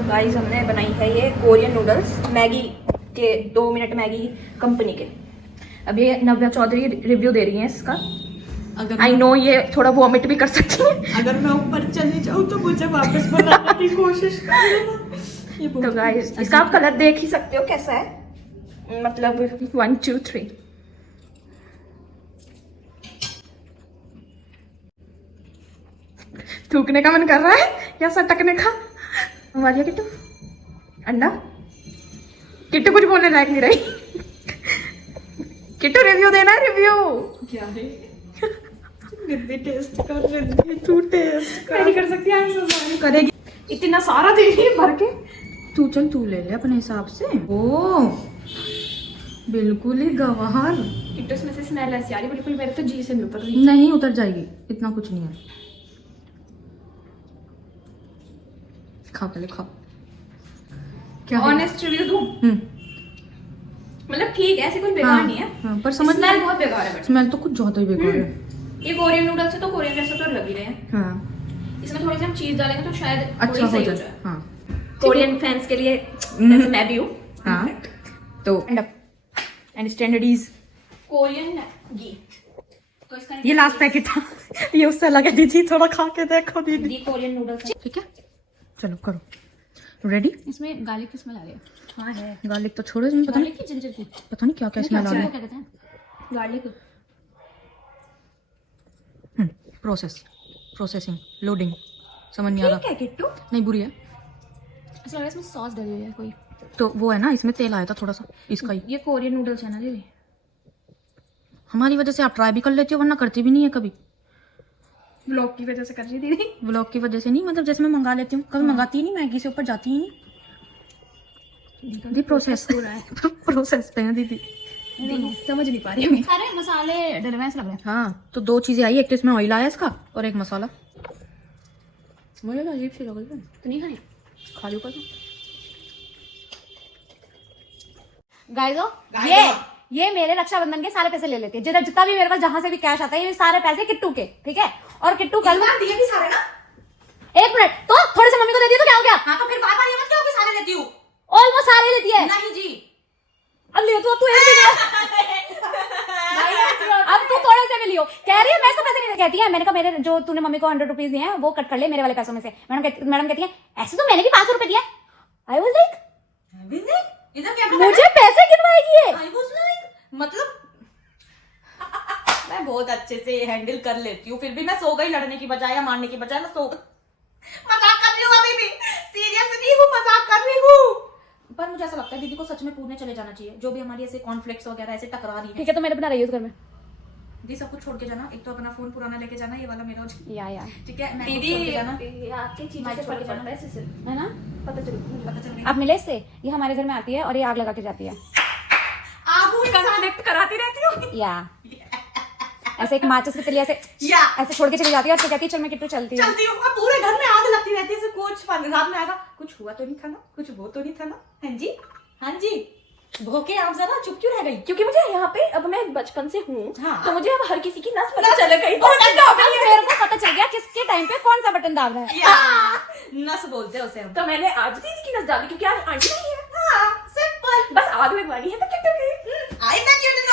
तो गाइस हमने बनाई है ये कोरियन नूडल्स, मैगी के 2 मिनट मैगी कंपनी के। अभी नव्या चौधरी रिव्यू दे रही हैं इसका। अगर आई नो ये थोड़ा वॉमिट भी कर सकती है। अगर मैं ऊपर चली जाऊँ तो मुझे वापस बनाने की कोशिश कर लेना। तो गाइस इसका आप कलर देख ही सकते हो कैसा है, मतलब 1 2 3। थूकने का मन कर रहा है या सटकने का? हमारी किट्टू अंडा, किट्टू कुछ बोलने लायक नहीं रही। किट्टू रिव्यू देना है, रिव्यू क्या है? रिद्धि टेस्ट कर, रिद्धि तू टेस्ट कर। नहीं कर सकती, आई एम सो सॉरी। करेगी इतना सारा दे रही है भर के। तू, चल तू ले ले अपने हिसाब से। ओ बिल्कुल ही गवार। किट्टू इसमें से स्मेल ऐसी आ रही बिल्कुल मेरे तो जी से नहीं उतर रही। नहीं उतर जाएगी, इतना कुछ नहीं है। खा पहले खा। क्या है? ऑनेस्ट रिव्यू दूं? मतलब ठीक है, ऐसे कुछ बेकार नहीं है। हाँ, पर समझ स्मेल बहुत बेकार है। स्मेल तो कुछ ज्यादा ही बेकार है। ये कोरियन नूडल्स है तो कोरियन जैसा तो लग ही रहे हैं। हाँ इसमें थोड़ी सी हम चीज डालेंगे तो शायद अच्छा थोड़ी सही हो हो जाए। जाए। हाँ कोरियन फैंस के लिए जैसे मैं भी हूँ। हाँ तो एंड स्टैंडर्ड इज कोरियन घी। तो इसका ये लास्ट पैकेट था। ये उससे लगा दीदी, थोड़ा खा के देखो दीदी। घी कोरियन नूडल्स है। ठीक है चलो करो रेडी। इसमें गार्लिक की स्मेल आ रही है। हाँ है गार्लिक तो छोड़ो, इसमें पता नहीं, गार्लिक की, जिंजर की। पता नहीं क्या क्या स्मेल आ रही क्या कहते हैं गार्लिक। है। प्रोसेसिंग लोडिंग समझ नहीं आ ठीक रहा। है किट्टू, नहीं बुरी है ऐसा लग रहा है इसमें सॉस डली हुई है कोई। तो वो है ना, इसमें तेल आया था थोड़ा सा इसका ही। ये कोरियन नूडल्स है ना दीदी। हमारी वजह से आप ट्राई भी कर लेती हो, वरना करती भी नहीं है कभी। व्लॉग की वजह से कर रही है दीदी। व्लॉग की वजह से नहीं, मतलब जैसे मैं मंगा लेती हूँ, कभी मंगाती ही नहीं, मैगी से ऊपर जाती ही नहीं। दीदी प्रोसेस हो रहा है। प्रोसेस पे है दीदी। नहीं समझ नहीं पा रही हूँ। सारे मसाले डले हुए हैं, ऐसा लग रहा है। हाँ तो 2 चीजें आई, एक तो इसमें ऑयल आया इसका और एक मसाला। मुझे तो अजीब सी लग रही है। तो नहीं खाने खा लो कर। गाइस ये मेरे रक्षाबंधन के सारे पैसे ले लेती है। जितना भी मेरे पास जहां से भी कैश आता है, ये सारे पैसे किट्टू के, ठीक है। और किट्टू कल दिए भी सारे ना। 1 मिनट तो थोड़े से मम्मी को दे दियो तो क्या हो गया? हाँ तो फिर बार-बार ये मत कहो कि सारे लेती हूँ। ऑलमोस्ट सारे लेती है। नहीं जी। अब लियो तो तू एक भी लियो। अब तू थोड़े से भी लियो। कह रही है मैं इसको पैसे नहीं कहती है। मैंने कहा मेरे जो तूने मम्मी को 100 रुपीज दिए हैं वो कट कर ले मेरे वाले पैसों में से। मैडम कहती है ऐसे तो मैंने भी 500 रुपए दिया। आई वाज लाइक इधर क्या मुझे पैसे गिनवाएगी ये। आई वाज लाइक मतलब मैं बहुत अच्छे से हैंडल कर लेती हूँ, फिर भी मैं सो गई लड़ने की बजाय या मारने की बजाय मैं सो मजाक कर रही हूँ। अभी भी सीरियस नहीं हूँ, मजाक कर रही हूँ। पर मुझे ऐसा लगता है दीदी को सच में पूछने चले जाना चाहिए, जो भी हमारी ऐसे कॉन्फ्लिक्ट्स वगैरह ऐसे टकरा रही है। ठीक है तो मैंने बना रही हूँ घर में। दी सब कुछ छोड़ के जाना। एक तो अपना फोन पुराना लेके जाना, ये वाला मेरा या ठीक है। मैं दीदी छोड़ के जाना। आपकी चीजें से फर्क पड़ता है इससे, है ना। पता चल गई। आप मिले इससे, ये हमारे घर में आती है और ये आग लगा के जाती है। आगू कॉन्फ्लिक्ट कराती रहती हूँ। या ऐसे एक माचिस की तिली ऐसे या ऐसे छोड़ के चली जाती है और फिर कहती है चल मैं किट्टू चलती हूँ। चलती हूँ। अब पूरे घर में आग लगती रहती है। कुछ रात में आएगा, कुछ हुआ तो नहीं था ना, कुछ वो तो नहीं था ना। हाँ जी हाँ जी। भोके आप जरा चुप क्यों रह गई? क्योंकि मुझे यहाँ पे अब मैं बचपन से हूँ। हाँ। तो मुझे अब हर किसी की नस पता चल गई। मेरे को पता चल गया किसके टाइम पे कौन सा बटन दाब रहा है। या नस बोलते हैं उसे हम। तो मैंने आज दीदी की नस डाली क्योंकि आज आंटी नहीं है। हाँ सिंपल। बस आग लगवानी है तो किट्टू की। आई ना क्यों नहीं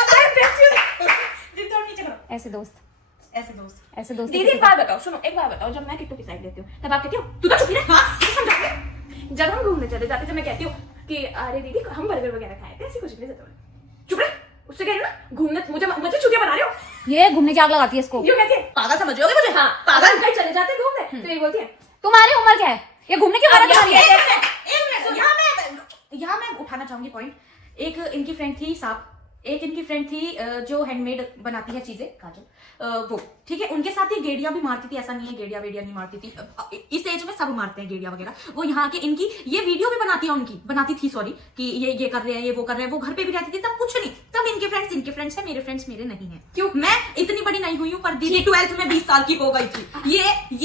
दीदी थोड़ा नीचे करो। ऐसे दोस्त ऐसे दोस्त दीदी एक बात बताओ, सुनो एक बात बताओ, जब मैं किट्टू की साइड लेती हूँ तब आप कहती हो तू तो चुप ही रह। हाँ समझाते। जब हम घूमने चले जाते जब मैं कहती हूँ कि अरे दीदी हम बर्गर वगैरह खाए थे, ऐसी कुछ नहीं चुप रहे। उससे कह रही हो ना घूमने, मुझे छुट्टियां बना रहे हो। ये घूमने की आग लगाती है इसको। यूं कहती है पागल समझ रहे हो मुझे? हाँ पागल। हम कहीं चले जाते हैं घूमने तो ये बोलती है तुम्हारी उम्र क्या है? ये घूमने की उम्र तुम्हारी है। एक मिनट यहाँ मैं उठाना चाहूंगी पॉइंट। एक इनकी फ्रेंड थी साहब, एक इनकी फ्रेंड थी जो हैंडमेड बनाती है चीजें, काजल, वो ठीक है। उनके साथ ये गेड़िया भी मारती थी, ऐसा नहीं है गेड़िया वेड़िया नहीं मारती थी। इस एज में सब मारते हैं गेड़िया वगैरह। वो यहाँ के इनकी ये वीडियो भी बनाती थी सॉरी, कि ये कर रहे हैं, ये वो कर रहे हैं। वो घर पे भी रहती थी तब कुछ नहीं। तब इनके फ्रेंड्स है, मेरे फ्रेंड्स मेरे नहीं है। क्यों? मैं इतनी बड़ी नहीं हुई हूँ, पर दीदी 12th में 20 साल की हो गई थी।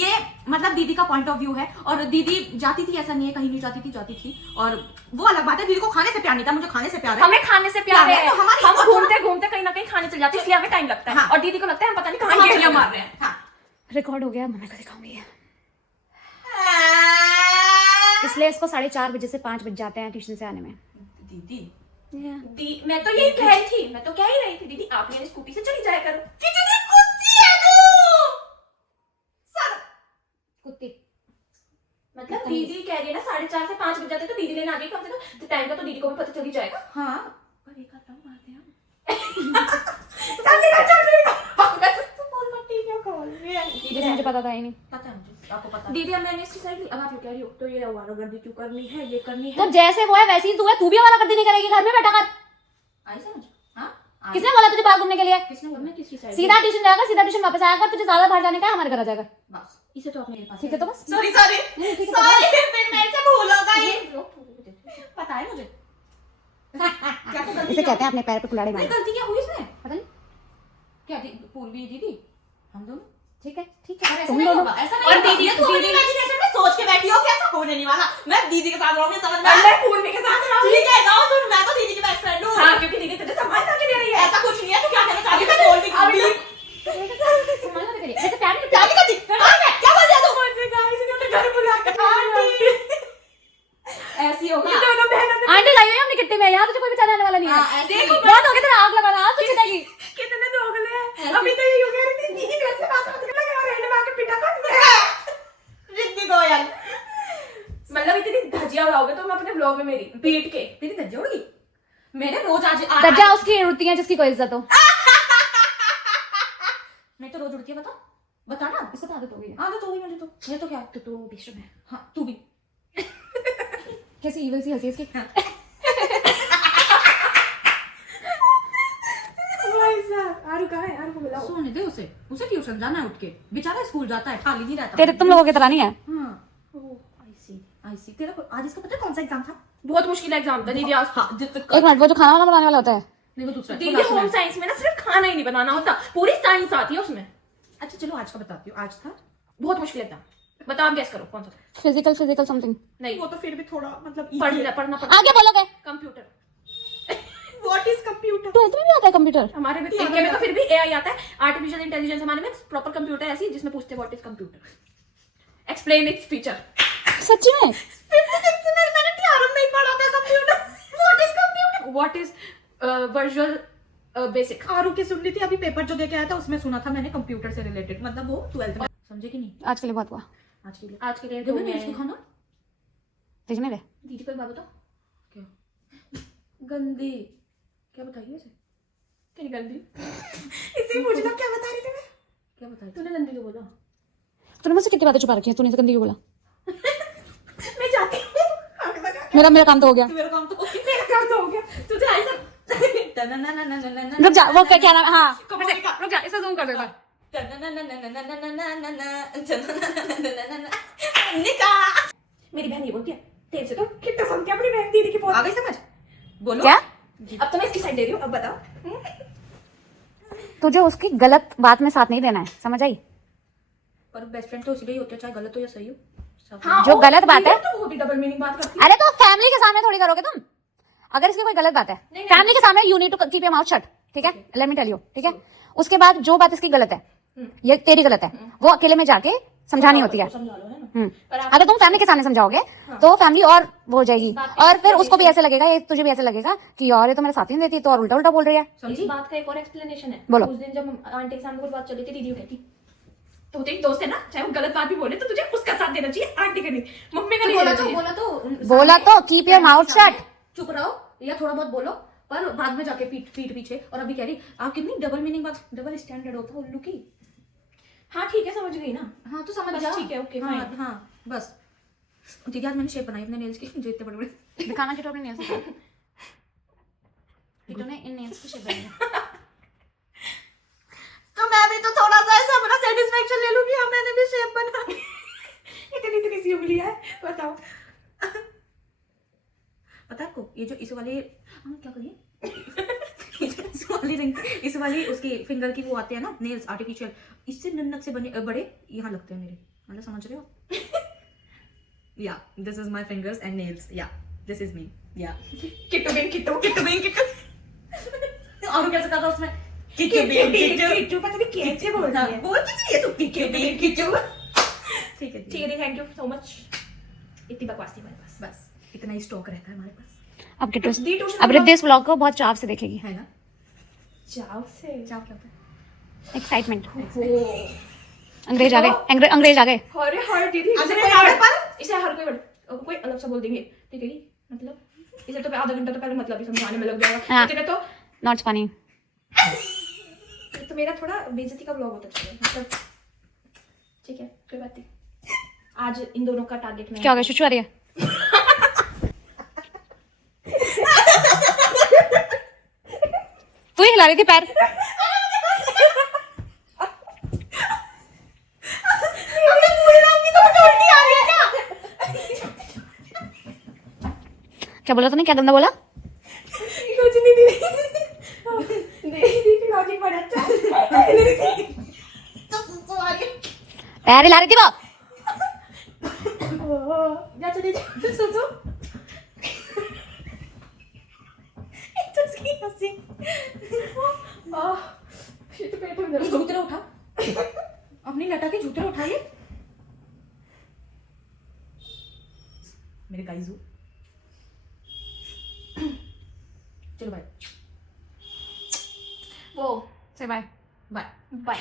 ये मतलब दीदी का पॉइंट ऑफ व्यू है। और दीदी जाती थी, ऐसा नहीं है कहीं नहीं जाती थी। और वो अलग बात है, दीदी को खाने से प्यार नहीं था, मुझे खाने से प्यार है। हमें खाने से प्यार है। तो हमारी हम घूमते घूमते कहीं ना कहीं खाने चले जाते हैं, इसलिए हमें टाइम लगता है। हाँ। और दीदी को लगता है हम पता नहीं कहाँ गेड़ियां मार रहे हैं। हाँ रिकॉर्ड हो गया, मम्मी को दिखाऊंगी। इसलिए इसको 4:30 बजे से 5 बज जाते हैं ट्यूशन से आने में। दीदी मैं तो यही कह रही थी, मैं तो कह ही रही थी दीदी आप मेरी स्कूटी से चली जाया करो। कितनी कुत्ती है तू सर। कुत्ती मतलब दीदी कह रही है ना 4:30 से 5 बज जाते तो दीदी लेने आ गई कम से कम, तो टाइम का तो दीदी को भी पता चल ही जाएगा। हाँ पर एक आता मारते हैं तू बोल मत ठीक है कॉल जैसे मुझे पता था ही नहीं। पता है मुझे, आपको पता है। दीदी अब मैंने इसकी साइड ली, अब आप ये कह रही हो तो ये आवारागर्दी क्यों करनी है, ये करनी तो है। जैसे वो है वैसे ही तू है, तू भी हमारा गर्दी नहीं करेगी, घर में बैठा कर। आई समझ? हाँ किसने बोला तुझे बाहर घूमने के लिए? किसने बोला? मैं किसकी साइड सीधा ट्यूशन जाएगा, सीधा ट्यूशन वापस आया कर, तुझे ज्यादा बाहर जाने का है, हमारे घर आ जाएगा। बस इसे तो आप मेरे पास ठीक है तो बस। सॉरी सॉरी ठीक है, सॉरी फिर मेरे से भूल हो गई। ये पता है मुझे क्या तो गलती इसे कहते हैं अपने पैर पे कुल्हाड़ी नहीं, मारना। गलती क्या हुई इसमें? पता नहीं। क्या पूर्वी दीदी हम दोनों ठीक है ठीक है, ऐसा तुम नहीं दोनों। होगा, ऐसा नहीं और होगा। दीदी- ये तू अपनी दीदी- imagination में सोच के बैठी हो कि ऐसा होने नहीं वाला। मैं दीदी के साथ रहूंगी, समझ में आया? मैं पूर्वी के साथ रहूंगी। ठीक है जाओ तुम, मैं तो दीदी की बेस्ट फ्रेंड हूँ। हाँ क्योंकि दीदी तुझे सम्मान करके दे रही है। ऐसा कुछ नहीं है, तू क्या कहना चाहती है? मैं बोल दी अभी सम्मान मत करिए। वैसे प्यार नहीं क्या नहीं करती? क्या बोल दिया तू? मुझे गाइस ने अपने घर बुला के ऐसी होगा। ये दोनों बहनों ने आंटी लाई हुई है अपनी किट्टी में, यहाँ तुझे कोई बेचारा आने वाला नहीं हाँ, है। ऐसे देखो ही। बहुत हो गया तेरा, आग लगाना आज तुझे देगी। कितने दोगले हैं। ऐसे- अभी तो ये यूं कह रही थी दीदी घर से बात मत करना और रहने मां के पिटा कर रिद्धि गोयल मतलब इतनी धजिया उड़ाओगे तो मैं अपने ब्लॉग में मेरी पीट के तेरी धज्जी उड़गी। मैंने रोज आज दज्जा उसकी उड़ती है जिसकी कोई इज्जत हो। मैं तो रोज उड़ती है, बता ना। इसको तो आदत हो गई है। आदत हो गई मुझे तो। ये तो क्या है? तो बेशरम है। हाँ तू भी। कैसी ईविल सी हंसी है इसकी। भाई साहब आरू कहां है, आरू को बुलाओ। सोने दे उसे, उसे ट्यूशन जाना है उठ के। बेचारा स्कूल जाता है, खाली नहीं रहता। तेरे तुम लोगों की तरह नहीं है। हाँ आई सी तेरा आज इसका पता है कौन सा एग्जाम था? बहुत मुश्किल एग्जाम था दीदी आज। हाँ जित एक मिनट, वो जो खाना वाना बनाने वाला होता है। नहीं वो दूसरा दीदी होम साइंस में ना सिर्फ खाना ही नहीं बनाना होता, पूरी साइंस आती है उसमें। अच्छा चलो आज का बताती हूँ। आज था बहुत मुश्किल एग्जाम। बताओ आप गैस करो कौन सा था? Physical something. नहीं वो तो फिर भी थोड़ा मतलब पढ़ना आगे बोलोगे। Computer. What is computer? 12th में भी आता है कंप्यूटर। हमारे में इनके में तो फिर भी एआई आता है, आर्टिफिशियल इंटेलिजेंस। हमारे में प्रॉपर कंप्यूटर ऐसी है जिसमें पूछते what is computer, explain its feature. सच्ची में? 56 में मैंने टीआरएम में ही पढ़ा था computer. What is computer? What is virtual basic. आरू की सुन ली थी अभी, पेपर जो दे के आया था उसमें सुना था मैंने कंप्यूटर से रिलेटेड। मतलब वो 12th में। समझे कि नहीं? आज के लिए बहुत हुआ। आज के लिए जब तो मैंने मैं इसको खाना देखने दे। दीदी को एक बात बताओ। क्या गंदी क्या बताइए इसे? तेरी गंदी इसे पूछना क्या बता रही थी मैं? क्या बताई? तूने गंदी क्यों बोला? तूने मुझसे कितनी बातें छुपा रखी हैं, तूने इसे गंदी क्यों बोला? मैं जाती हूँ। मेरा काम तो हो गया। मेरा काम तो मेरा काम तो हो गया। तुझे ऐसा रुक जा, वो क्या नाम? हाँ कमोने का रुक जा, इसे जूम कर दे एक बार। मेरी बहन ये बोलती है तेरे से तो कितना सुन के अपनी बहन दीदी की बहुत। आ गई समझ? बोलो क्या? अब तो मैं इसकी साइड दे रही हूँ, अब बताओ। तुझे उसकी गलत बात में साथ नहीं देना है, समझ आई? पर बेस्ट फ्रेंड तो इसलिए होते हैं, चाहे गलत हो या सही हो। सब हाँ, जो और गलत बात है- दीदी तो बहुत ही डबल मीनिंग बात करती है। अरे तो फैमिली के सामने थोड़ी करोगे तुम। अगर इसकी कोई गलत बात है नहीं, फैमिली के सामने you need to keep your mouth shut, ठीक है? लेट मी टेल यू, ठीक है? उसके बाद जो बात इसकी गलत है, ये तेरी गलत है, वो अकेले में जाके समझानी होती है। समझा लो है ना। हम्म। अगर तुम फैमिली के सामने समझाओगे तो फैमिली और वो हो जाएगी, और फिर उसको भी ऐसे लगेगा, तुझे भी ऐसे लगेगा कि यार ये तो मेरे साथ ही नहीं देती, तो और उल्टा उल्टा बोल रही है। इस बात का एक और एक्सप्लेनेशन है। बोलो। उस दिन जब आंटी के सामने कुछ बात चली थी, दीदी कहती तो तेरी दोस्त है ना, चाहे वो गलत बात भी बोले तो तुझे उसका साथ देना चाहिए, आंटी का नहीं, मम्मी का नहीं देना चाहिए। बोला तो कीप योर माउथ शट। चुप रहो या थोड़ा बहुत बोलो, पर बाद में जाके पीठ पीछे। और अभी कह रही आप कितनी डबल मीनिंग बात, डबल स्टैंडर्ड होता है उल्लू की। हाँ ठीक है, समझ गई ना। हाँ तो समझ बस जा। ठीक है, ओके, हाँ fine। हाँ बस। दीदी आज मैंने शेप बनाई अपने नेल्स की, जो इतने बड़े बड़े। दिखाना किटो अपने नेल्स को। किटो ने इन नेल्स की शेप बनाई है। तो मैं भी तो थोड़ा सा ऐसा अपना सेटिस्फेक्शन ले लूं कि हाँ मैंने भी शेप बनाई। इतनी इतनी सी उंगली है, बताओ। पता है आपको ये जो इस वाले क्या करिए इस वाली रिंग, इस वाली उसकी फिंगर की वो आते हैं ना नेल्स आर्टिफिशियल, इससे नन्नक से बने बड़े यहाँ लगते हैं मेरे। मतलब समझ रहे हो? या this is my fingers and nails, या दिस इज मी, या किट्टू बिन किट्टू किट्टू बिन किट्टू। और कैसे कहा था उसमें? किट्टू बिन किट्टू। किट्टू पता नहीं कैसे बोल रही है। बोल किसी ये तो किट्टू बिन किट्टू। ठीक है ठीक है, थैंक यू सो मच। इतनी बकवास थी हमारे पास। बस इतना ही स्टॉक रहता है हमारे पास, अब किट्टू दी ट्यूशन अब रिद्धि इस व्लॉग को बहुत चाव से देखेगी, है ना? चाव से। क्या क्या होता है? एक्साइटमेंट। हो अंग्रेज आ गए, अंग्रेज आ गए। अरे हर दीदी अब इसे मैं कोई आगे इसे हर कोई अलग सा बोल देंगे, ठीक है जी, मतलब इसे तो आधा घंटा तो पहले मतलब ही समझाने में लग जाएगा, हाँ। लेकिन तो नॉट फनी। तो मेरा थोड़ा बेइज्जती का ब्लॉग होता है, मतलब ठीक है कोई बात नहीं। आज इन दोनों का टारगेट में क्या हो गया, शुशु आ रही है? तू ही हिला रही थी पैर। क्या बोला तूने, क्या गंदा बोला? कुछ नहीं दीदी की लॉजिक बड़ा अच्छा है। पैर हिला रही थी वो। जा चले सोचो इसकी हंसी ये तो पेट में दर्द हो जूतरे उठा, अपनी लटा के जूतरे उठाइए मेरे गाइजू। चलो बाय। वो से बाय बाय। बाय।